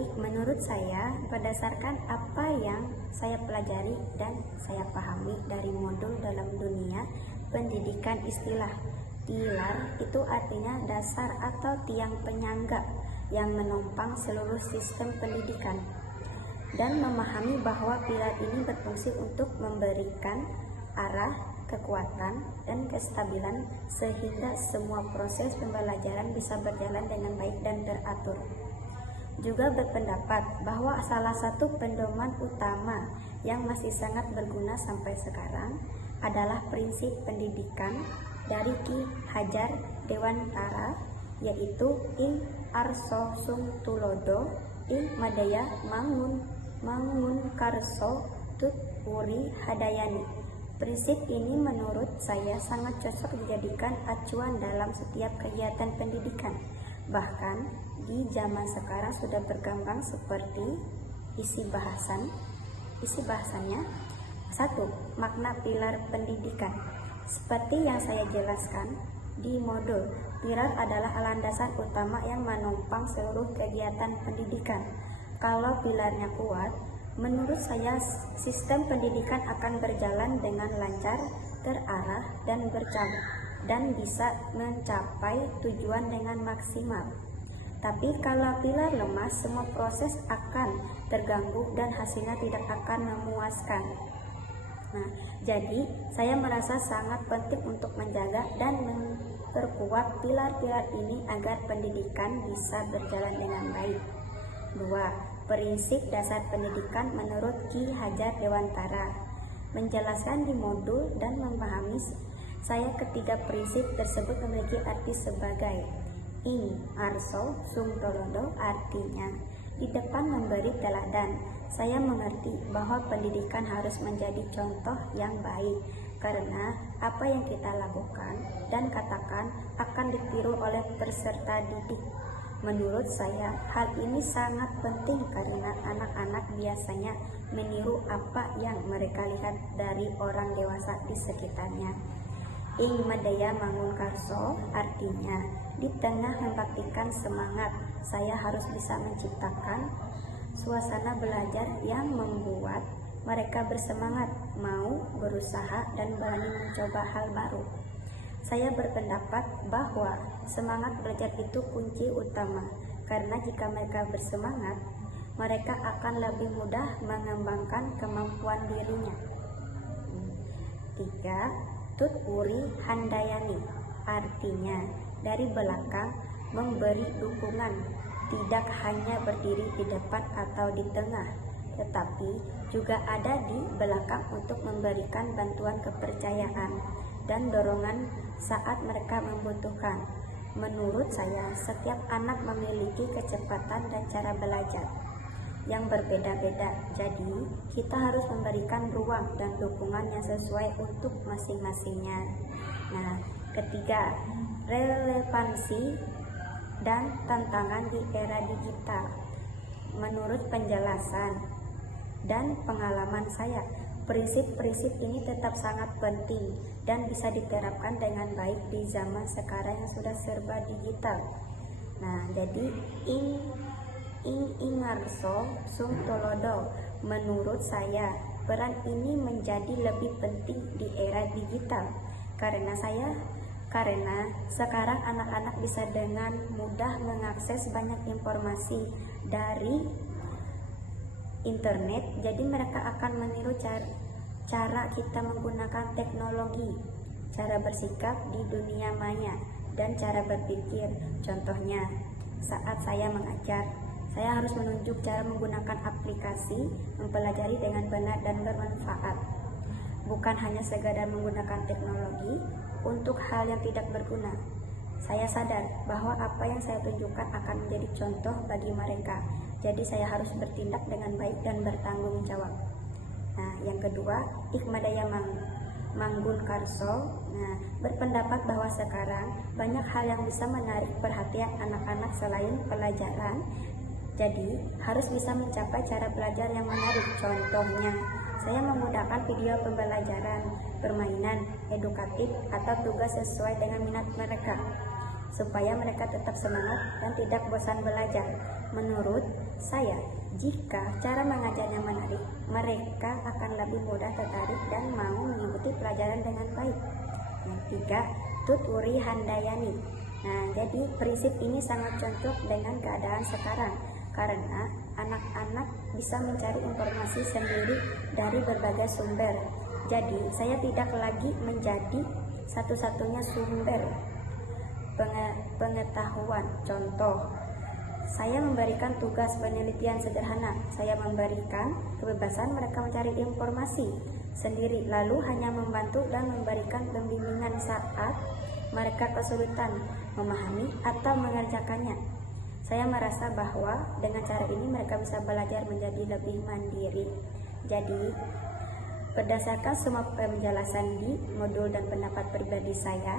Baik, menurut saya berdasarkan apa yang saya pelajari dan saya pahami dari modul dalam dunia pendidikan, istilah pilar itu artinya dasar atau tiang penyangga yang menopang seluruh sistem pendidikan, dan memahami bahwa pilar ini berfungsi untuk memberikan arah, kekuatan, dan kestabilan sehingga semua proses pembelajaran bisa berjalan dengan baik dan teratur. Juga berpendapat bahwa salah satu pedoman utama yang masih sangat berguna sampai sekarang adalah prinsip pendidikan dari Ki Hajar Dewantara, yaitu in arso sum tulodo, in madaya mangun karso tut uri hadayani. Prinsip ini menurut saya sangat cocok dijadikan acuan dalam setiap kegiatan pendidikan. Bahkan di zaman sekarang sudah berkembang seperti isi bahasannya. 1. Makna pilar pendidikan. Seperti yang saya jelaskan di modul, pilar adalah landasan utama yang menopang seluruh kegiatan pendidikan. Kalau pilarnya kuat, menurut saya sistem pendidikan akan berjalan dengan lancar, terarah, dan bisa mencapai tujuan dengan maksimal. Tapi kalau pilar lemah, semua proses akan terganggu dan hasilnya tidak akan memuaskan. Nah, jadi saya merasa sangat penting untuk menjaga dan memperkuat pilar-pilar ini agar pendidikan bisa berjalan dengan baik. 2. Prinsip dasar pendidikan menurut Ki Hajar Dewantara. Menjelaskan di modul dan memahami saya ketiga prinsip tersebut memiliki arti sebagai in arso sum tulodo, artinya di depan memberi teladan. Saya mengerti bahwa pendidikan harus menjadi contoh yang baik karena apa yang kita lakukan dan katakan akan ditiru oleh peserta didik. Menurut saya, hal ini sangat penting karena anak-anak biasanya meniru apa yang mereka lihat dari orang dewasa di sekitarnya. Ing madaya mangun karso, artinya di tengah membaktikan semangat, saya harus bisa menciptakan suasana belajar yang membuat mereka bersemangat, mau berusaha, dan berani mencoba hal baru. Saya berpendapat bahwa semangat belajar itu kunci utama, karena jika mereka bersemangat, mereka akan lebih mudah mengembangkan kemampuan dirinya. 3. Tut uri handayani, artinya dari belakang memberi dukungan, tidak hanya berdiri di depan atau di tengah, tetapi juga ada di belakang untuk memberikan bantuan kepercayaan dan dorongan saat mereka membutuhkan. Menurut saya, setiap anak memiliki kecepatan dan cara belajar yang berbeda-beda, jadi kita harus memberikan ruang dan dukungan yang sesuai untuk masing-masingnya. Nah, ketiga, relevansi dan tantangan di era digital. Menurut penjelasan dan pengalaman saya, prinsip-prinsip ini tetap sangat penting dan bisa diterapkan dengan baik di zaman sekarang yang sudah serba digital. Nah, jadi ingarso sum tulodo, menurut saya peran ini menjadi lebih penting di era digital karena sekarang anak-anak bisa dengan mudah mengakses banyak informasi dari internet, jadi mereka akan meniru cara kita menggunakan teknologi, cara bersikap di dunia maya, dan cara berpikir. Contohnya, saat saya mengajar, saya harus menunjuk cara menggunakan aplikasi, mempelajari dengan benar dan bermanfaat. Bukan hanya sekadar menggunakan teknologi untuk hal yang tidak berguna. Saya sadar bahwa apa yang saya tunjukkan akan menjadi contoh bagi mereka. Jadi saya harus bertindak dengan baik dan bertanggung jawab. Nah, yang kedua, ikmadaya manggun karso. Nah, berpendapat bahwa sekarang banyak hal yang bisa menarik perhatian anak-anak selain pelajaran. Jadi, harus bisa mencapai cara belajar yang menarik. Contohnya, saya menggunakan video pembelajaran, permainan, edukatif, atau tugas sesuai dengan minat mereka, supaya mereka tetap semangat dan tidak bosan belajar. Menurut saya, jika cara mengajarnya menarik, mereka akan lebih mudah tertarik dan mau mengikuti pelajaran dengan baik. Yang ketiga, Tuturi Handayani. Nah, jadi prinsip ini sangat cocok dengan keadaan sekarang karena anak-anak bisa mencari informasi sendiri dari berbagai sumber. Jadi, saya tidak lagi menjadi satu-satunya sumber pengetahuan. Contoh, saya memberikan tugas penelitian sederhana. Saya memberikan kebebasan mereka mencari informasi sendiri, lalu hanya membantu dan memberikan pembimbingan saat mereka kesulitan memahami atau mengerjakannya. Saya merasa bahwa dengan cara ini mereka bisa belajar menjadi lebih mandiri. Jadi, berdasarkan semua penjelasan di modul dan pendapat pribadi saya,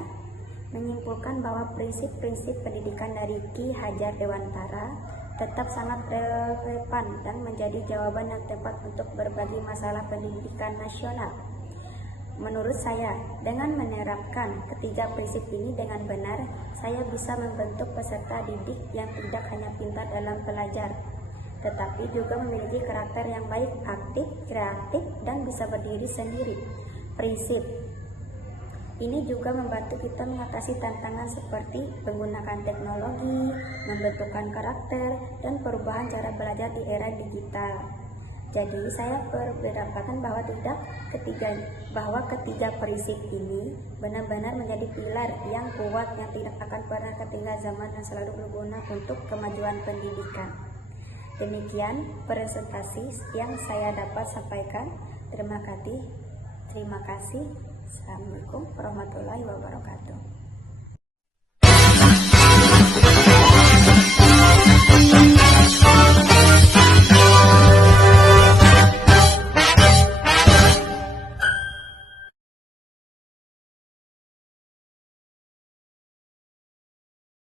menyimpulkan bahwa prinsip-prinsip pendidikan dari Ki Hajar Dewantara tetap sangat relevan dan menjadi jawaban yang tepat untuk berbagai masalah pendidikan nasional. Menurut saya, dengan menerapkan ketiga prinsip ini dengan benar, saya bisa membentuk peserta didik yang tidak hanya pintar dalam belajar, tetapi juga memiliki karakter yang baik, aktif, kreatif, dan bisa berdiri sendiri. Prinsip ini juga membantu kita mengatasi tantangan seperti menggunakan teknologi, membentukkan karakter, dan perubahan cara belajar di era digital. Jadi saya berpendapat bahwa ketiga prinsip ini benar-benar menjadi pilar yang kuat yang tidak akan pernah ketinggalan zaman dan selalu berguna untuk kemajuan pendidikan. Demikian presentasi yang saya dapat sampaikan. Terima kasih. Assalamualaikum warahmatullahi wabarakatuh.